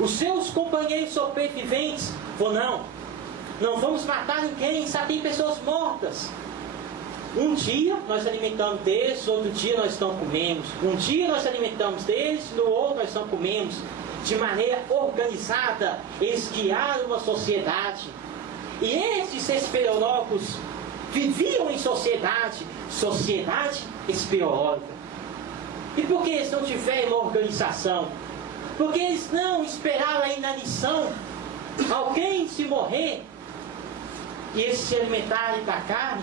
Os seus companheiros sobreviventes falaram: não vamos matar ninguém, só tem pessoas mortas. Um dia nós alimentamos deles, outro dia nós não comemos. Um dia nós alimentamos deles, no outro nós não comemos. De maneira organizada, eles guiaram uma sociedade. E esses espeleólogos viviam em sociedade espeleológica. E por que eles não tiveram uma organização? Porque eles não esperaram a inanição, alguém se morrer, e eles se alimentarem da carne.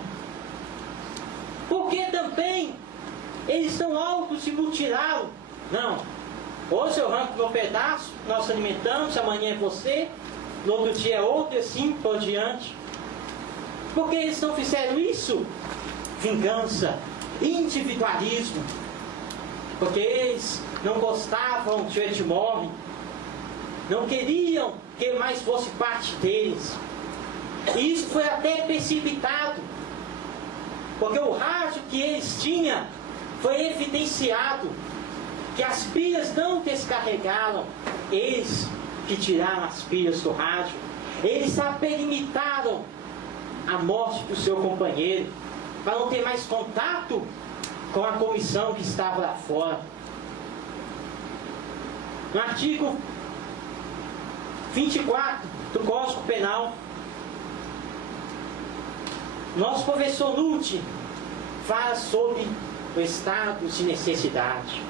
Porque também eles não auto se mutilaram. Não. Hoje eu arranco meu pedaço, nós alimentamos, amanhã é você, no outro dia é outro, e assim por diante. Por que eles não fizeram isso? Vingança, individualismo. Porque eles não gostavam de Edmore, não queriam que mais fosse parte deles. E isso foi até precipitado, porque o rádio que eles tinham foi evidenciado, que as pilhas não descarregaram, eles que tiraram as pilhas do rádio. Eles aperimitaram a morte do seu companheiro, para não ter mais contato com a comissão que estava lá fora. No artigo 24 do Código Penal, nosso professor Lute fala sobre o estado de necessidade.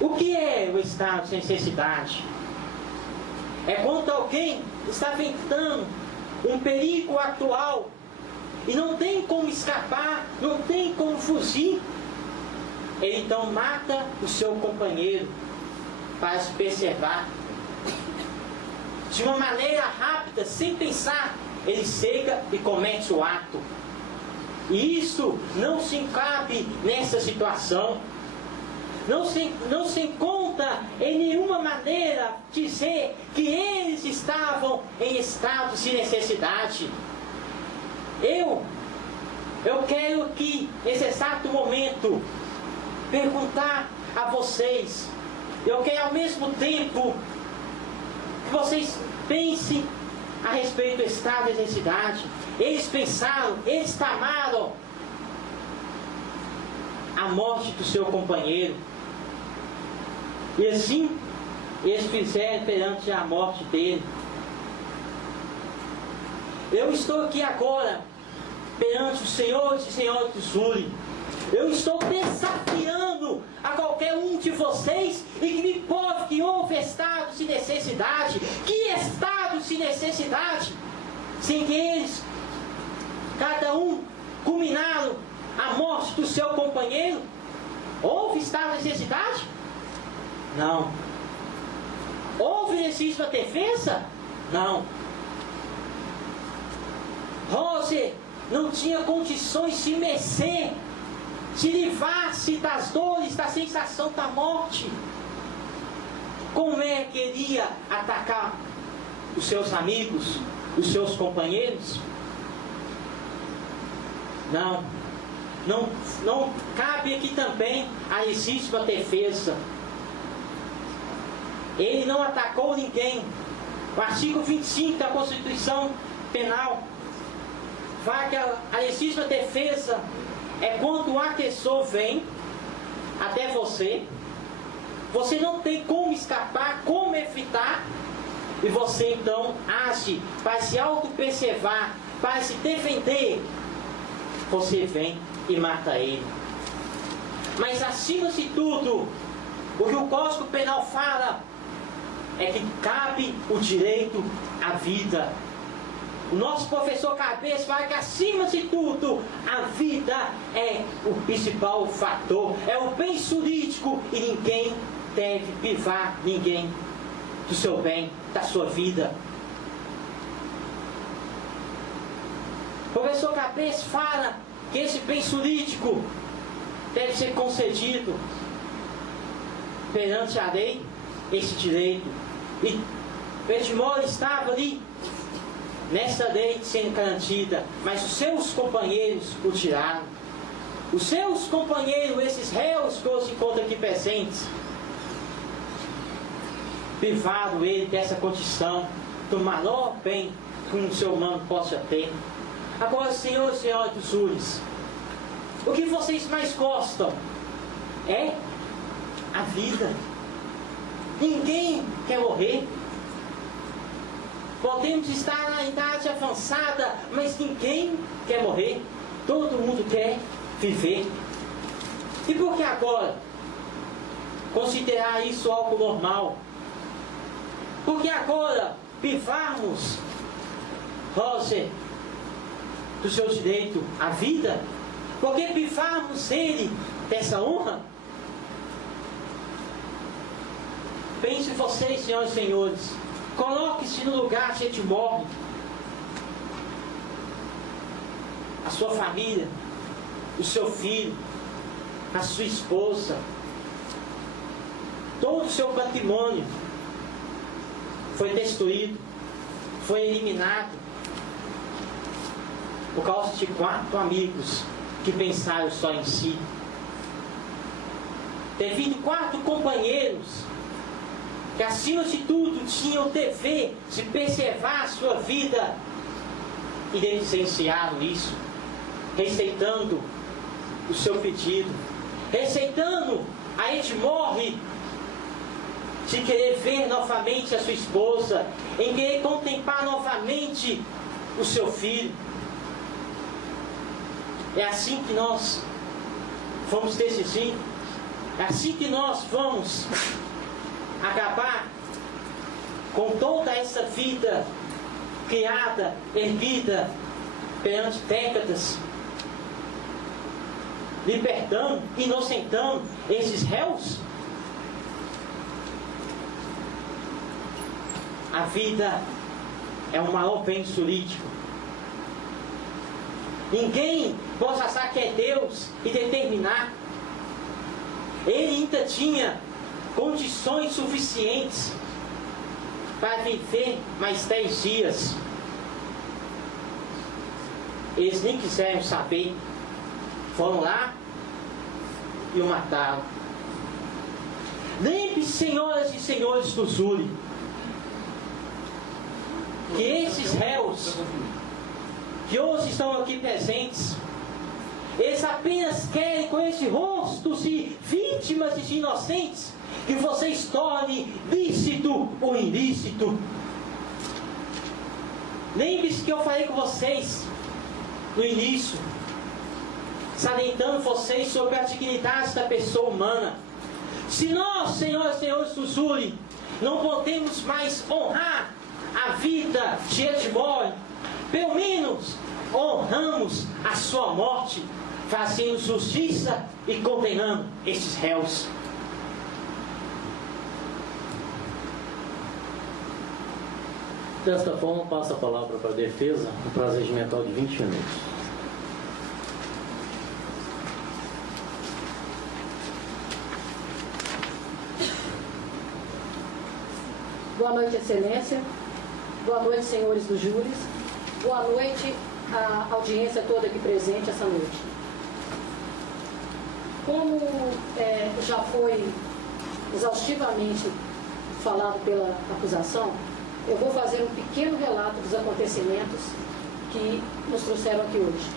O que é o estado de necessidade? É quando alguém está enfrentando um perigo atual e não tem como escapar, não tem como fugir. Ele então mata o seu companheiro para se preservar. De uma maneira rápida, sem pensar, ele chega e comete o ato. E isso não se encabe nessa situação. Não se encontra em nenhuma maneira dizer que eles estavam em estado de necessidade. Eu quero aqui, nesse exato momento, perguntar a vocês. Eu quero ao mesmo tempo que vocês pensem a respeito do estado de necessidade. Eles pensaram, eles tramaram a morte do seu companheiro. E assim, eles fizeram perante a morte dele. Eu estou aqui agora, perante os senhores e senhoras do Zuri. Eu estou desafiando a qualquer um de vocês e que me prove que houve estado de necessidade. Que estado de necessidade? Sem que eles, cada um, culminaram a morte do seu companheiro? Houve estado de necessidade? Não. Houve legítima defesa? Não. Rose não tinha condições de mercê, de livrar-se das dores, da sensação da morte. Como é que ele ia atacar os seus amigos, os seus companheiros? Não cabe aqui também a legítima defesa. Ele não atacou ninguém. O artigo 25 da Constituição Penal fala que a legítima defesa é quando o agressor vem até você, você não tem como escapar, como evitar, e você então age para se autopreservar, para se defender. Você vem e mata ele. Mas acima de tudo, o que o Código Penal fala é que cabe o direito à vida. O nosso professor Cabeça fala que acima de tudo a vida é o principal fator, é o bem jurídico, e ninguém deve privar ninguém do seu bem, da sua vida. O professor Cabeça fala que esse bem jurídico deve ser concedido perante a lei, esse direito. E Edmore estava ali nessa lei sendo garantida, mas os seus companheiros o tiraram. Os seus companheiros, esses réus que hoje se encontram aqui presentes, privado ele dessa condição, do maior bem que um ser humano possa ter. Agora, Senhor e Senhora dos Júris, o que vocês mais gostam é a vida. Ninguém quer morrer. Podemos estar na idade avançada, mas ninguém quer morrer. Todo mundo quer viver. E por que agora considerar isso algo normal? Por que agora privarmos Roger do seu direito à vida? Por que privarmos ele dessa honra? Pense vocês, senhoras e senhores. Coloque-se no lugar de Edmore. A sua família, o seu filho, a sua esposa, todo o seu patrimônio foi destruído, foi eliminado por causa de 4 amigos que pensaram só em si. Devido 4 companheiros que, acima de tudo, tinham o dever de preservar a sua vida, e negligenciaram isso, rejeitando o seu pedido, rejeitando a Edmore de querer ver novamente a sua esposa, em querer contemplar novamente o seu filho. É assim que nós vamos decidir, é assim que nós vamos acabar com toda essa vida criada, erguida perante décadas, libertando, inocentando esses réus. A vida é o maior bem jurídico. Ninguém pode achar que é Deus e determinar. Ele ainda tinha condições suficientes para viver mais 10 dias. Eles nem quiseram saber. Foram lá e o mataram. Lembre-se, senhoras e senhores do júri, que esses réus que hoje estão aqui presentes, eles apenas querem, com esse rosto de vítimas e de inocentes, que vocês tornem lícito o ilícito. Lembre-se que eu falei com vocês no início, salientando vocês sobre a dignidade da pessoa humana. Se nós, senhoras e senhores do júri, não podemos mais honrar a vida de Edmore, pelo menos honramos a sua morte, fazendo justiça e condenando estes réus. Desta forma, passa a palavra para a defesa, um prazo regimental de 20 minutos. Boa noite, Excelência. Boa noite, senhores dos júris. Boa noite à audiência toda aqui presente essa noite. Como já foi exaustivamente falado pela acusação, eu vou fazer um pequeno relato dos acontecimentos que nos trouxeram aqui hoje.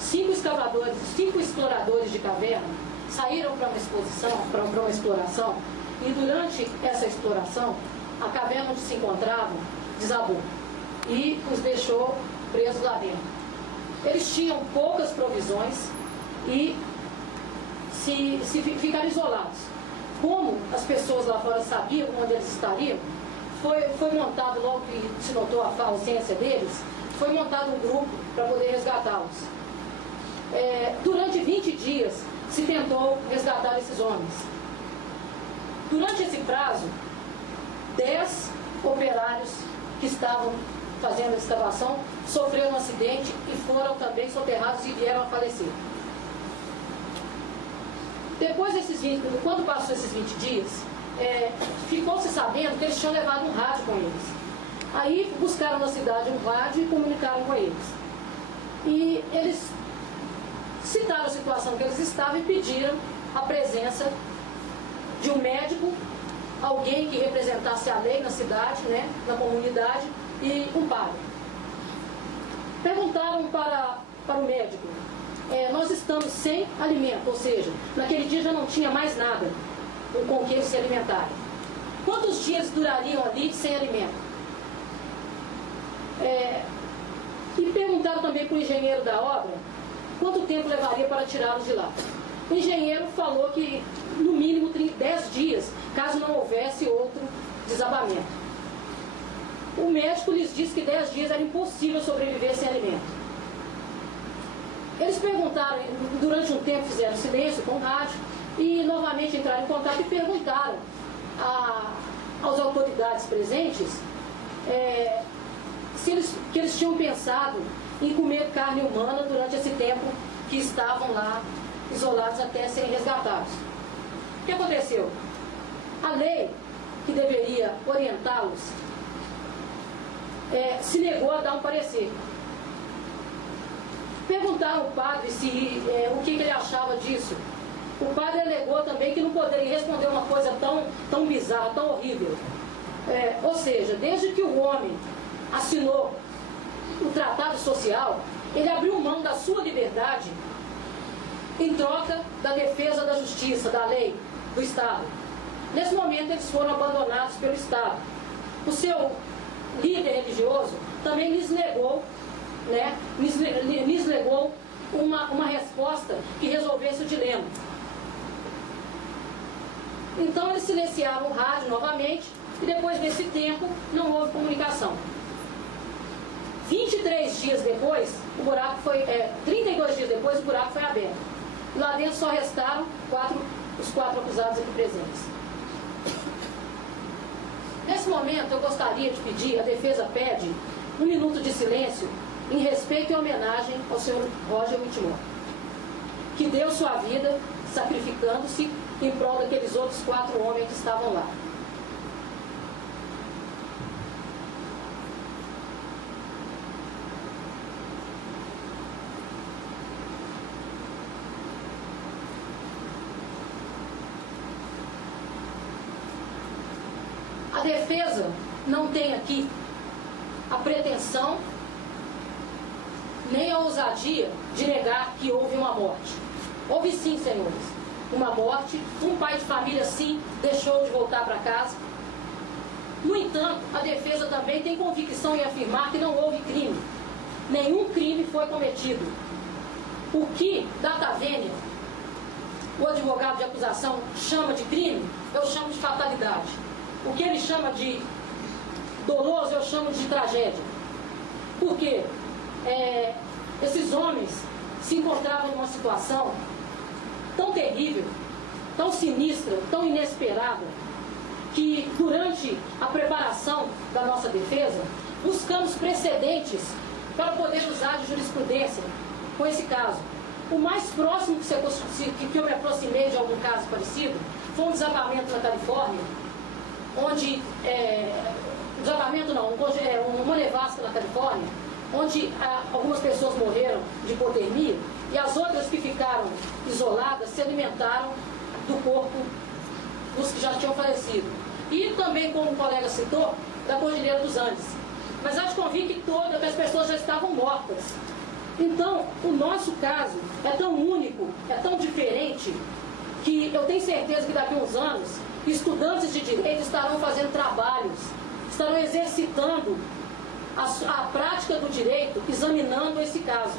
5 exploradores de caverna saíram para uma exposição, para uma exploração, e durante essa exploração, a caverna onde se encontravam desabou e os deixou presos lá dentro. Eles tinham poucas provisões e ficaram isolados. Como as pessoas lá fora sabiam onde eles estariam, foi montado, logo que se notou a ausência deles, foi montado um grupo para poder resgatá-los. Durante 20 dias se tentou resgatar esses homens. Durante esse prazo, 10 operários que estavam fazendo a escavação sofreram um acidente e foram também soterrados e vieram a falecer. Depois quando passou esses 20 dias, ficou-se sabendo que eles tinham levado um rádio com eles. Aí buscaram na cidade um rádio e comunicaram com eles. E eles citaram a situação que eles estavam e pediram a presença de um médico, alguém que representasse a lei na cidade, né, na comunidade, e um padre. Perguntaram para o médico, nós estamos sem alimento, ou seja, naquele dia já não tinha mais nada com que eles se alimentarem. Quantos dias durariam ali sem alimento? E perguntaram também para o engenheiro da obra quanto tempo levaria para tirá-los de lá. O engenheiro falou que no mínimo 10 dias, caso não houvesse outro desabamento. O médico lhes disse que 10 dias era impossível sobreviver sem alimento. Eles perguntaram, durante um tempo fizeram silêncio com o rádio e novamente entraram em contato e perguntaram às autoridades presentes que eles tinham pensado em comer carne humana durante esse tempo que estavam lá isolados até serem resgatados. O que aconteceu? A lei que deveria orientá-los se negou a dar um parecer. Perguntaram ao padre o que ele achava disso. O padre alegou também que não poderia responder uma coisa tão bizarra, tão horrível. Ou seja, desde que o homem assinou o tratado social, ele abriu mão da sua liberdade em troca da defesa da justiça, da lei, do Estado. Nesse momento eles foram abandonados pelo Estado. O seu líder religioso também lhes negou, uma resposta que resolvesse o dilema. Então eles silenciaram o rádio novamente e depois desse tempo não houve comunicação. 23 dias depois, 32 dias depois, o buraco foi aberto. Lá dentro só restaram os 4 acusados aqui presentes. Nesse momento eu gostaria de pedir, a defesa pede, 1 minuto de silêncio em respeito e homenagem ao senhor Roger Whitmore, que deu sua vida sacrificando-se em prol daqueles outros 4 homens que estavam lá. A defesa não tem aqui a pretensão nem a ousadia de negar que houve uma morte. Houve sim, senhores, uma morte. Um pai de família, sim, deixou de voltar para casa. No entanto, a defesa também tem convicção em afirmar que não houve crime. Nenhum crime foi cometido. O que Data Vênia, o advogado de acusação, chama de crime, eu chamo de fatalidade. O que ele chama de doloso, eu chamo de tragédia. Por quê? Esses homens se encontravam numa situação tão terrível, tão sinistra, tão inesperada, que durante a preparação da nossa defesa, buscamos precedentes para poder usar de jurisprudência com esse caso. O mais próximo que eu me aproximei de algum caso parecido foi um desabamento na Califórnia, onde uma nevasca na Califórnia, onde algumas pessoas morreram de hipotermia e as outras que ficaram isoladas se alimentaram do corpo dos que já tinham falecido. E também, como o colega citou, da Cordilheira dos Andes. Mas acho convicto que as pessoas já estavam mortas. Então, o nosso caso é tão único, é tão diferente, que eu tenho certeza que daqui a uns anos, estudantes de direito estarão fazendo trabalhos, estarão exercitando a prática do direito, examinando esse caso.